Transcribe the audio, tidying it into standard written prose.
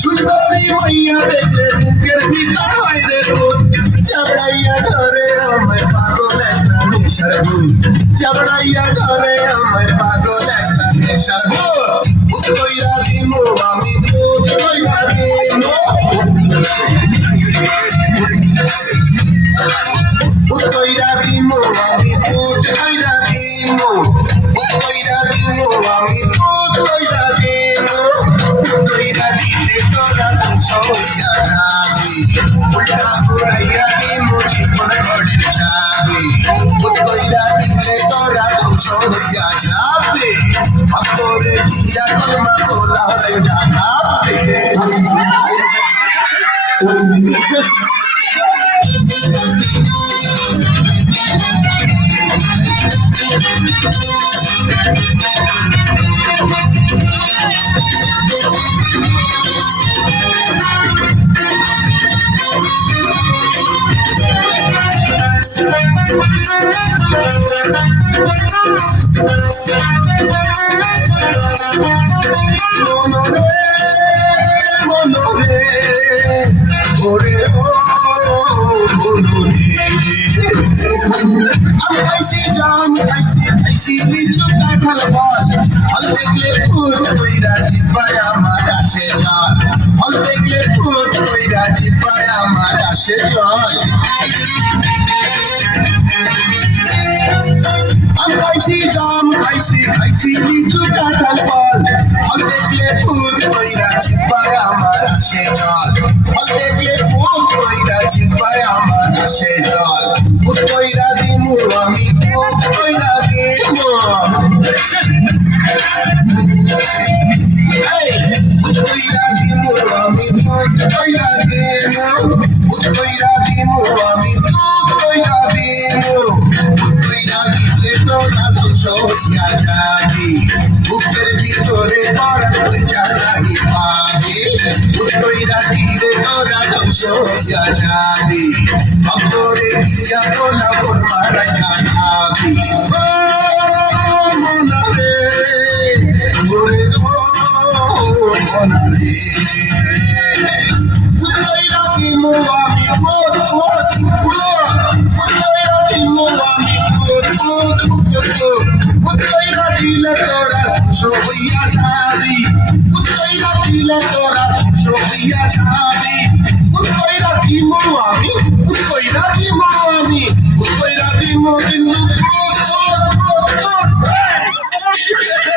সুন্দরী মাইয়া দেখলে বুকের ভিতর হয় রে চাবড়াইয়া ধরে আমায় পাগল একটা নেশার ভূত চাবড়াইয়া ধরে আমায় পাগল একটা নেশার ভূত ভূত কইরা দিমু আমি ভূত কইরা দিমু ভূত কইরা দিমু আমি ভূত কইরা দিমু ভূত কইরা দিমু আমি ভূত কইরা দিমু ভূত কইরা দিলে তোরা ধ্বংস হইয়া যাবি উল্টা ঘুরাইয়া দিমু জীবন ঘরের চাবি ভূত কইরা দিলে তোরা ধ্বংস হইয়া যাবি আপরে দিয়া কর্মা বলা হইয়া যাবে Yeah.